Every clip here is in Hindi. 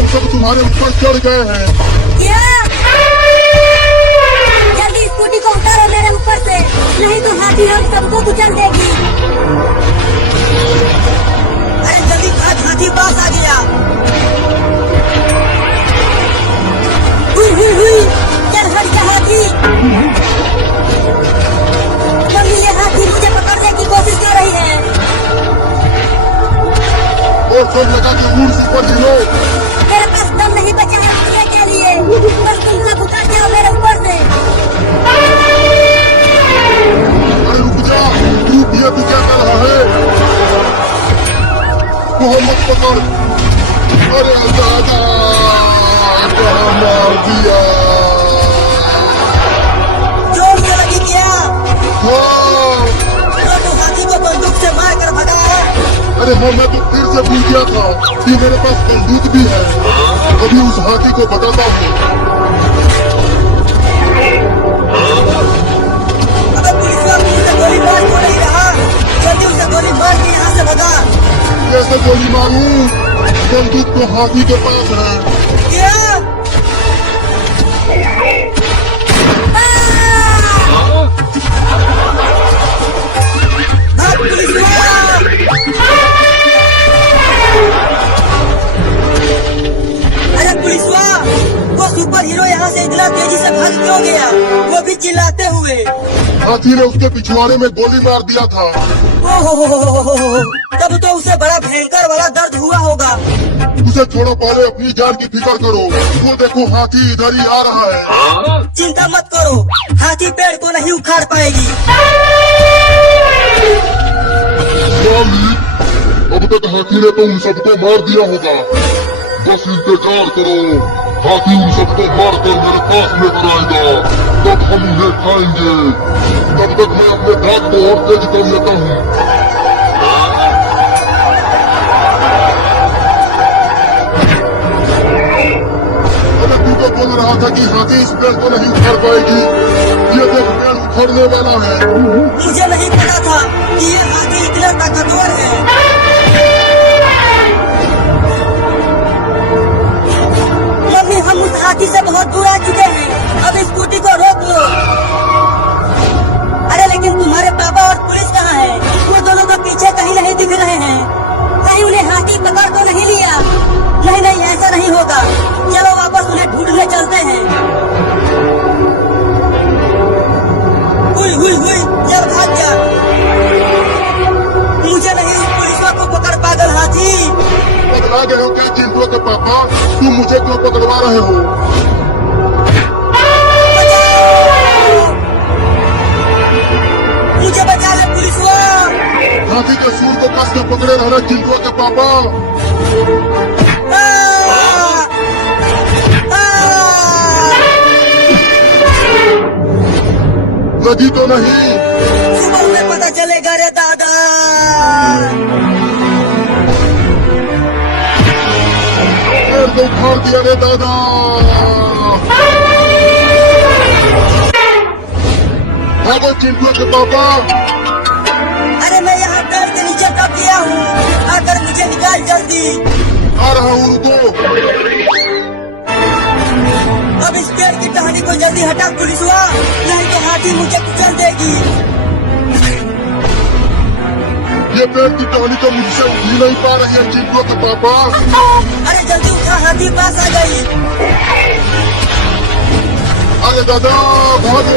हम सब तुम्हारे ऊपर चढ़ गए हैं। क्या? जल्दी स्कूटी को उतारो मेरे ऊपर से, नहीं तो हाथी हम सबको कुचल देगी। अरे जल्दी भाग, हाथी पास आ गया। हुई, चल हट जा हाथी। मम्मी ये हाथी मुझे पकड़ने की कोशिश कर रही है। और सब लगा के उड़ सुपर हीरो। मेरे पास दम नहीं बचा है उड़ने के लिए, बस तुम सब उतर जाओ मेरे ऊपर से। अरे रुक जा, तू क्या कर रहा है? मोहम्मद पकड़। अरे दादा कहाँ मार दिया। जोर से लगी क्या? हाँ। तो हाथी को बंदूक से मार कर भगाया। अरे हाँ, मैं तो फिर से भूल गया था कि मेरे पास बंदूक भी है। अभी उस हाथी को बताता हूँ। अबे पुलिस वाला उसे गोली मार क्यों नहीं रहा? जल्दी उसे गोली मार के यहाँ से भगा। कैसे गोली मारूं? बंदूक तो हाथी के पास है। क्या? भाग पुलिस वाला! अरे पुलिस वाला, वो सुपर हीरो यहाँ से इतना तेजी से भाग क्यों गया? वो भी चिल्लाते हुए। हाथी ने उसके पिछवाड़े में गोली मार दिया था। ओहो, तब तो उसे बड़ा भयंकर वाला दर्द हुआ होगा। उसे छोड़ो, पहले अपनी जान की फिक्र करो। वो देखो हाथी इधर ही आ रहा है। चिंता मत करो, हाथी पेड़ को नहीं उखाड़ पाएगी। मालिक, अब तक हाथी ने तो उन सबको मार दिया होगा। बस इंतजार करो, हाथी उन सबको मारकर मेरे पास लेकर आएगा, तब हम उन्हें खाएंगे। तब तक मैं अपने दांत को और तेज कर लेता हूँ। अरे तू तो बोल रहा था कि हाथी इस पेड़ को नहीं उखाड़ पाएगी। ये देख, पेड़ उखड़ने वाला है। मुझे नहीं पता था कि ये हाथी इतना ताकतवर है। मम्मी हम उस हाथी से बहुत दूर आ चुके हैं, अब स्कूटी को रोक लो। अरे लेकिन तुम्हारे पापा और पुलिस कहाँ है? वो दोनों तो पीछे कहीं नहीं दिख रहे हैं। कहीं उन्हें हाथी पकड़ तो नहीं लिया? नहीं नहीं, ऐसा नहीं होगा। चलो वापस उन्हें ढूंढने चलते हैं। हुई, चल भाग जा। मुझे नहीं उस पुलिस को पकड़, पागल हाथी। पकड़ा गए हो क्या चिंटू के पापा? तुम मुझे क्यों पकड़वा रहे हो? मुझे बचा ले पुलिस वाला। हाथी के सूर को कस के पकड़े रहना चिंटू के पापा। लगी तो नहीं? सुबह में पता चलेगा रे दादा। पेड़ को उखाड़ दिया रे दादा। भागो चिंटू के पापा। अरे मैं यहाँ पेड़ के नीचे दब गया हूँ, आकर मुझे निकाल जल्दी। आ रहा हूँ, रुको। अब इस पेड़ की टहनी को जल्दी हटा पुलिस वाला, नहीं तो हाथी मुझे कुचल देगी। ये पेड़ की टहनी तो मुझसे उठ ही नहीं पा रही है चिंटू के पापा। अरे जल्दी उठा, हाथी पास आ गई। अरे दादा भागो।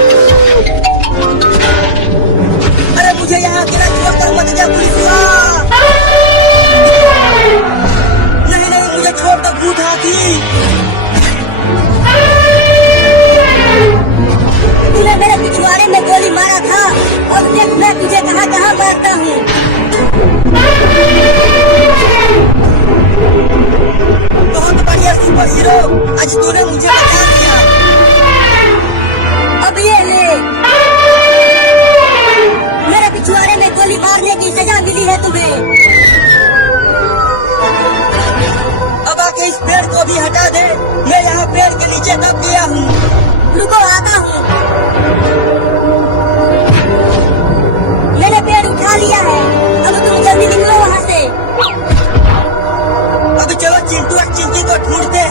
अरे मुझे यहाँ अकेला छोड़कर मत जा पुलिस वाला। नहीं, मुझे छोड़ दो भूत हाथी। तूने मेरे पिछवाड़े में गोली मारा था, और देख मैं तुझे कहाँ कहाँ मारता हूँ। बहुत बढ़िया सुपर हीरो, आज तूने मुझे बचा दिया। अब ये ले, मेरे पिछवाड़े में गोली मारने की सजा मिली है तुम्हें। अब आके इस पेड़ को भी हटा दे, मैं यहाँ पेड़ के नीचे दब गया हूँ। रुको आता हूँ। मैंने पेड़ उठा लिया है, अब तुम जल्दी निकलो वहाँ से। अब चलो चिंटू और चिंकी को ढूंढते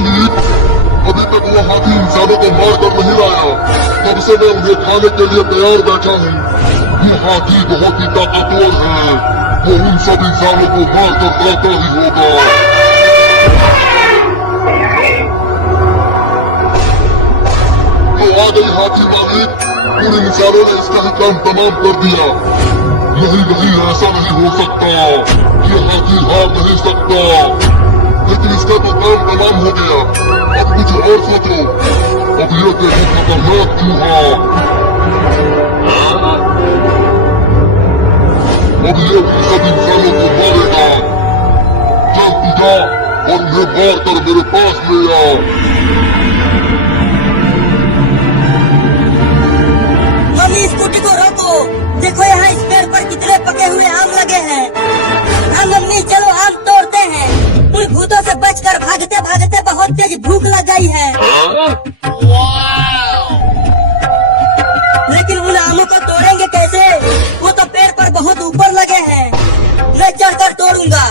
मालिक, अभी तक वो हाथी इंसानों को मार कर नहीं लाया। तब से मैं उन्हें खाने के लिए तैयार बैठा हूँ। ये हाथी बहुत ही ताकतवर है, वो उन सब इंसानों को मार कर लाता ही होगा। तो आ गई हाथी मालिक, उन इंसानों ने इसका ही काम तमाम कर दिया। नहीं नहीं, ऐसा नहीं हो सकता, ये हाथी हार नहीं सकता। लेकिन इसका तो काम तमाम हो गया, अब कुछ और सोचो। अब ये देखो खतरनाक चूहा, अब ये भी सब इंसानों को मारेगा। चल तू जा और उन्हें मार कर मेरे पास ले आ। मम्मी स्कूटी को रोको, देखो यहाँ इस पेड़ पर कितने पके हुए आम लगे हैं। हाँ मम्मी चलो आम तोड़ते हैं। उन भूतों से बचकर भागते भागते बहुत तेज भूख लग गई है। लेकिन उन आमों को तोड़ेंगे कैसे? वो तो पेड़ पर बहुत ऊपर लगे हैं। मैं चढ़कर तोड़ूंगा।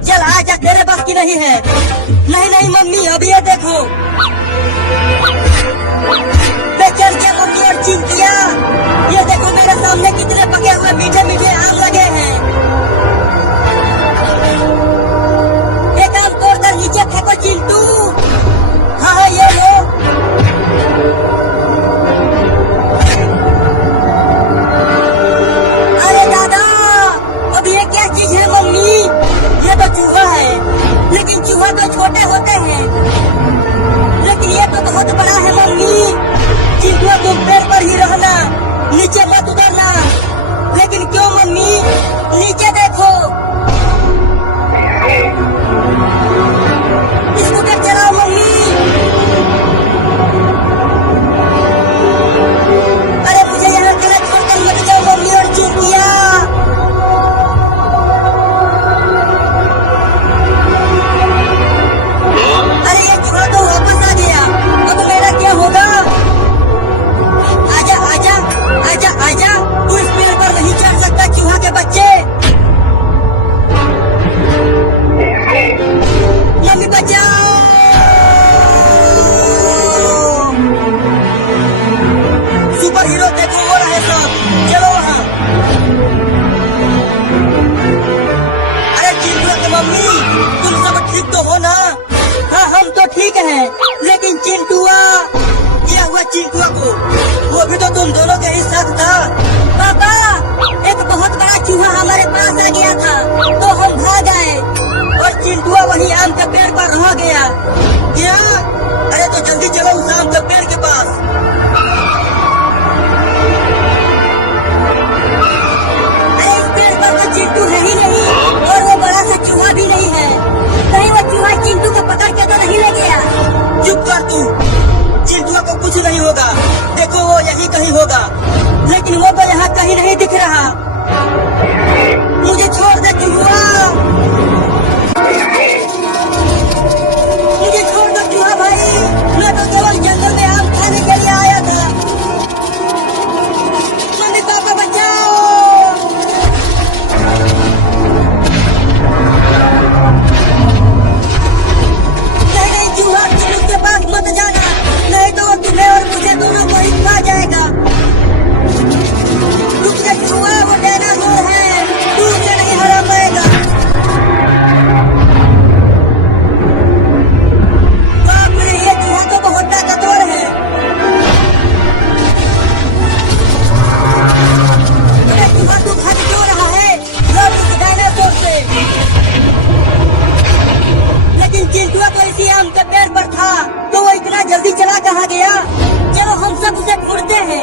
चल आजा, तेरे बस की नहीं है। नहीं नहीं मम्मी, अभी ये देखो मैं चल गया मम्मी और चिंटिया। ये देखो मेरे सामने कितने पके हुए मीठे मीठे आम लगे हैं। एक आम तोड़कर नीचे फेंको चिंटू। हाँ हाँ ये लो। अरे दादा, अब ये क्या चीज है मम्मी? ये तो चूहा है, लेकिन चूहा तो छोटे होते हैं, लेकिन ये तो बहुत बड़ा है मम्मी। चिंटुआ तुम पेड़ पर ही रहना, नीचे मत उतरना। लेकिन क्यों मम्मी? नीचे देखो। स्कूटर चलाओ मम्मी। अरे मुझे यहाँ अकेला छोड़कर मत जाओ मम्मी और चिंटिया। अरे ये चूहा तो वापस आ गया, अब मेरा क्या होगा? आजा आजा आजा आजा, तू इस पेड़ पर नहीं चढ़ सकता चूहा के बच्चे। मम्मी बचाओ। सुपर हीरो देखो वो रहे सब, चलो वहाँ। अरे चिंटुआ के मम्मी, तुम सब ठीक तो हो ना? हाँ हम तो ठीक हैं, लेकिन चिंटुआ, क्या हुआ चिंटुआ को? वो भी तो तुम दोनों के ही साथ था। पापा, एक बहुत बड़ा चूहा हमारे पास आ गया था, तो हम भाग आए और चिंटुआ वही आम के पेड़ पर रह गया। क्या? अरे तो जल्दी चलो उस आम के पेड़ के पास। अरे इस पेड़ पर तो चिंटू है ही नहीं, और वो बड़ा सा चूहा भी नहीं है। कहीं वो चूहा चिंटू को पकड़ के तो नहीं ले गया? चुप कर तू, चिंटुआ को कुछ नहीं होगा। देखो वो यही कहीं होगा, लेकिन वो तो यहाँ कहीं नहीं दिख रहा। मुझे छोड़ दे चूहा, मुझे छोड़ दो चूहा भाई। मैं तो केवल जंगल में आम खाने के लिए आया था। मम्मी पापा बचाओ। नहीं नहीं चूहा, तुम उसके पास मत जाना, नहीं तो वो तुम्हें और मुझे दोनों को ही खा जाएगा। रुक जा चूहा, वो डायनासोर है, तू उसे नहीं हरा पाएगा। बाप रे, ये चूहा तो बहुत ताकतवर है। अरे चूहा तू भाग क्यों रहा है? लड़ उस डायनासोर से। लेकिन चिंटुआ तो इसी आम के पेड़ पर था, तो वो इतना जल्दी चला कहाँ गया? चलो हम सब उसे ढूंढते हैं।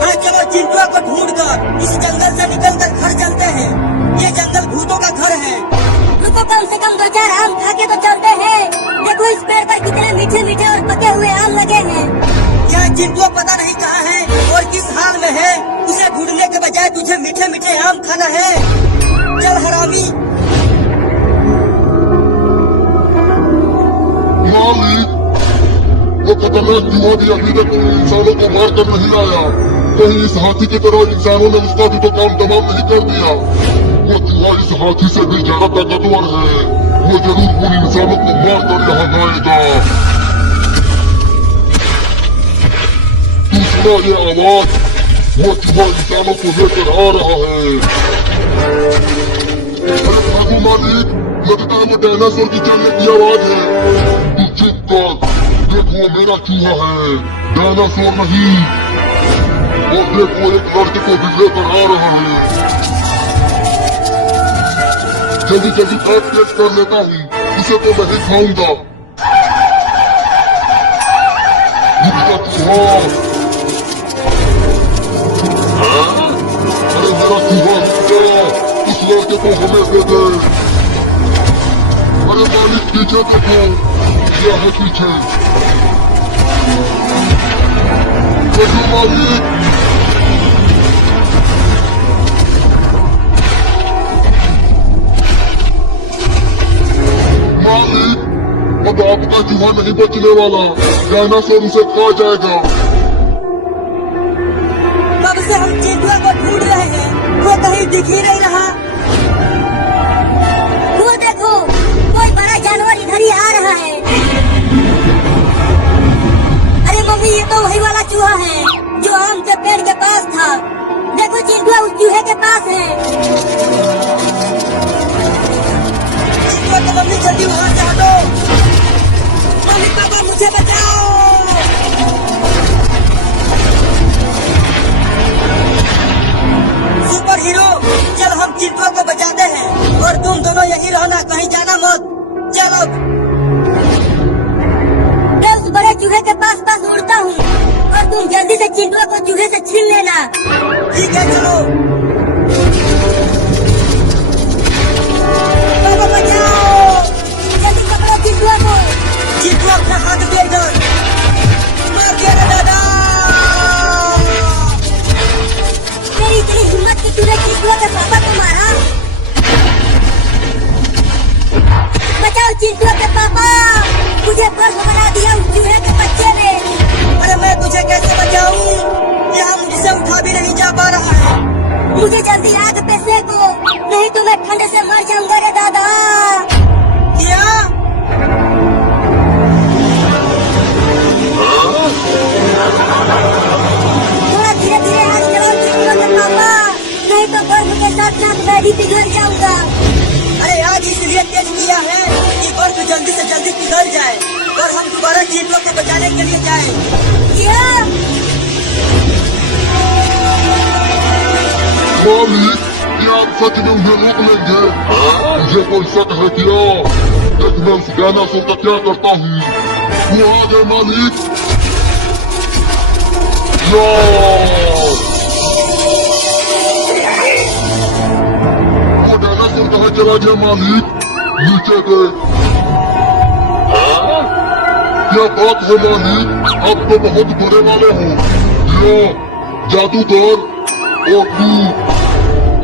हाँ चलो चिंटुआ को ढूंढकर इस जंगल से निकलकर घर चलते हैं। ये जंगल भूतों का घर है। रुको, कम से कम 2-4 आम खा के तो चलते हैं। देखो इस पेड़ पर कितने मीठे मीठे और पके हुए आम लगे हैं। क्या चिंटुआ पता नहीं कहाँ है और किस हाल में है? उसे ढूंढने के बजाय तुझे मीठे मीठे आम खाना है। चल हरामी। मालिक, वो खतरनाक चूहा भी अभी तक इंसानों को मार कर नहीं लाया। कहीं इस हाथी की तरह इंसानों ने उसका भी तो काम तमाम नहीं कर दिया। वो चूहा इस हाथी से भी ज्यादा ताकतवर है। वो जरूर उन इंसानों को मार कर यहाँ लाएगा। तू सुना ये आवाज? वो चूहा इंसानों को लेकर आ रहा है। अरे भागो मालिक, लगता है वो डायनासोर की चलने की आवाज है। तू चुप कर, देखो मेरा चूहा है, डायनासोर नहीं। और देखो एक लड़के को भी लेकर आ रहा है। जल्दी जल्दी पैक पेट कर लेता हूँ, उसे तो मैं ही खाऊंगा। चूहा, अरे मेरा चूहा रुक गया, उस लड़के को हमें दे दे। अरे मालिक पीछे देखो, क्या है पीछे? देखो मालिक, मालिक अब आपका चूहा नहीं बचने वाला, डायनासोर उसे खा जाएगा। कब से हम चिंटुआ को ढूंढ रहे हैं, वो कहीं दिख ही नहीं रहा। वो देखो, कोई बड़ा जानवर इधर ही आ रहा है। अरे मम्मी, ये तो वही वाला चूहा है जो आम के पेड़ के पास था। देखो चिंटुआ उस चूहे के पास है। चिंटुआ को मम्मी जल्दी वहाँ से हटो। मम्मी पापा मुझे बचाओ। सुपर हीरो, चल हम चिंटुआ को बचाते हैं और तुम दोनों यहीं रहना, कहीं जाना मत। चलो। मैं उस बड़े चूहे के पास पास उड़ता हूँ और तुम जल्दी से चिंटुआ को चूहे से छीन लेना। ठीक है, चलो। पापा बचाओ, जल्दी पकड़ो चिंटुआ को। चिंटुआ अपना हाथ दे इधर। मार दिया रे दादा। तेरी इतनी हिम्मत कि तूने चिंटुआ के पापा को मारा। बचाओ चिंटुआ के पापा, मुझे बर्फ बना दिया उस चूहे के बच्चे ने। अरे मैं तुझे कैसे बचाऊं? यहाँ मुझसे उठा भी नहीं जा पा रहा है। मुझे जल्दी आग पे सेको, नहीं तो मैं ठंड से मर जाऊंगा रे दादा। क्या? थोड़ा धीरे धीरे आग चलाओ चिंटुआ के पापा, नहीं तो बर्फ के साथ साथ मैं भी पिघल जाऊंगा। अरे आज इसलिए तेज किया है कि बर्फ जल्दी से जल्दी पिघल जाए और हम दोबारा चिंटुआ को बचाने के लिए जाएं। क्या? मालिक, क्या आप सच में उन्हें रोक लेंगे? मुझे कोई शक है क्या? देख मैं उस डायनासोर का क्या करता हूँ। वो आ गए मालिक। या! वो डायनासोर कहाँ चला गया मालिक? नीचे दे। क्या बात है मालिक, आप तो बहुत बड़े वाले हो। या जादूगर, और तू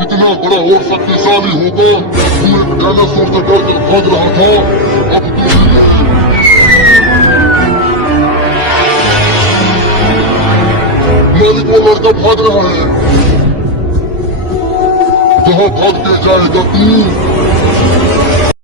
इतना बड़ा और शक्तिशाली होगा, तू एक डायनासोर से डरकर भाग रहा था, अब तू मालिक वो लड़का भाग रहा है। कहाँ भाग के जाएगा तू?